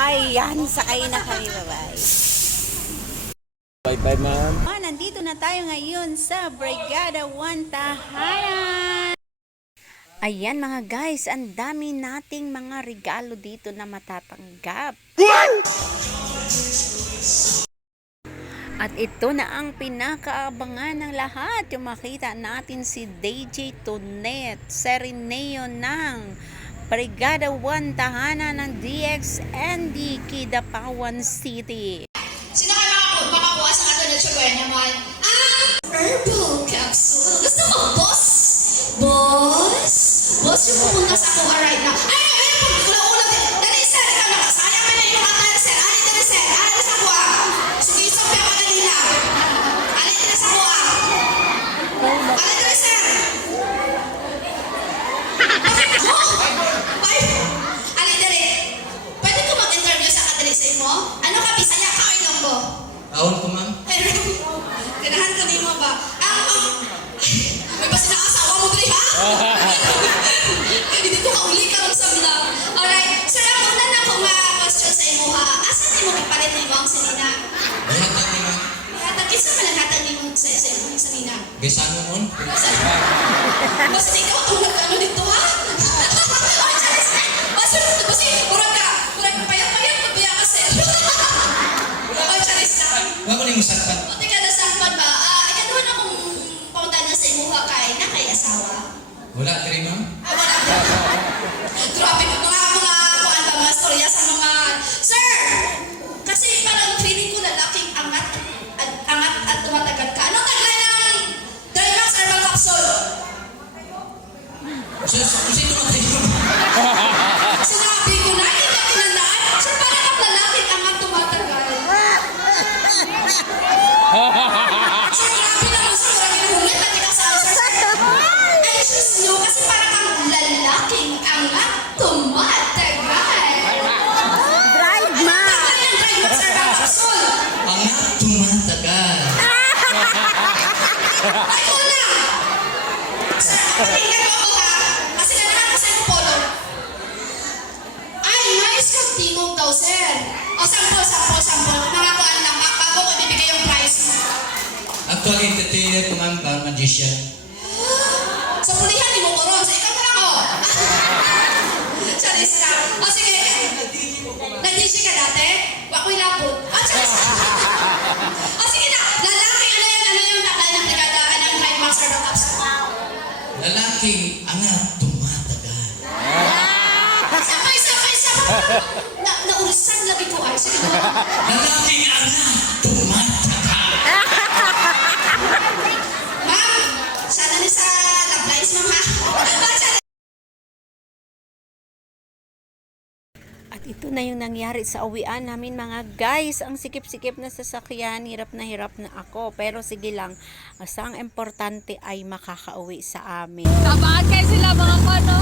Ayan, sakay na kami. Bye-bye. Bye-bye, ma'am. Nandito na tayo ngayon sa Brigada 1 Tahanan. Ayan mga guys, ang dami nating mga regalo dito na matatanggap. At ito na ang pinakaabangan ng lahat, yung makita natin si DJ Tonet, Sereneo ng Brigada 1 Tahanan ng DXND Kidapawan City. Sino kayo makakuha sa ato na sugar naman? Herbal capsule. Gusto mo, boss? Boss? Boss, yung pumunta sa ako right now. Ay, ulam din. Dali, sir. Ikaw na. Sayang ka na yung mga sir. Alin din, sir. Alin sa kuha. Sige, isang pya ka kanina. Alin din sa kuha. Alin din, sir. Ay, alin din. Pwede ko mag-interview sa katilisay mo? Ano ka, Bisaya ka o Ilonggo? Awon ko, ma'am. Ganahan ka mo ba? May ba sinakasawa mo dali, ha? Hindi ko kauli ka rin sa bila. Alright, sir, ang una na akong question sa imo, ha? Asan di mo kipalit na ang salina? Bayatan ni ma'am. Hatag, isa man ang hatag ni mo sa imo salina? Bisan mo nun. Basta ikaw ang nagkano dito, ha? Ay, charis na! Basta, murag ka payat-payat, magbiya ka, sir. Ay, charis na! Wako ni mo sakpan. O, teka na sakpan ba? Ikaduhan akong pauntanan sa imuha kay na kay asawa. Wala kiri, ma'am. Ay, wala ka. Grabe mo mga storya sa mga... Sir! Kasi parang feeling ko lalaking angat at tumatagal ka. Anong tagline ng Drymax Herbal Capsule? Sino mo tayo? Sinabi ko na, hindi ka tinandaan. Sir, parang ang lalaking angat tumatagal. Sir, grabe naman, sir. Grabe na huli. Pati ka sa sir. Ay, sus, no. Kasi parang ang lalaking angat tumatagal. Drive, ma! Tagline ng Drymax Herbal Capsule. Angat tumatagal. Ay, ko na! Sir, tingnan mo ako ha. Kasi nanahan ko sa yung polo. Ay, nice kang tingog daw, sir. O, sample. Mga kuan lang, bago ko ibibigay yung price. Actually, entertainer ko, ma'am, magician. Sa pulihan, di mo ko ron. So, ikaw na ako. Charis ka. O, sige. Nag-DJ ka dati? Wako'y labot. Charis ka. O, sige na. Lalaki, ano yung tagline ng brigada ng Drymax Herbal Capsule? Lalaking angat tumatagal. Sabay. Naurisan lagi ko ay. Sige na. Lalaking angat tumatagal. Ma'am, sana ni sa love lies, ma'am, ha? At ito na yung nangyari sa uwian namin mga guys. Ang sikip-sikip na sasakyan, hirap na ako. Pero sige lang, basta ang importante ay makakauwi sa amin. Tamaan kayo sila mga kano.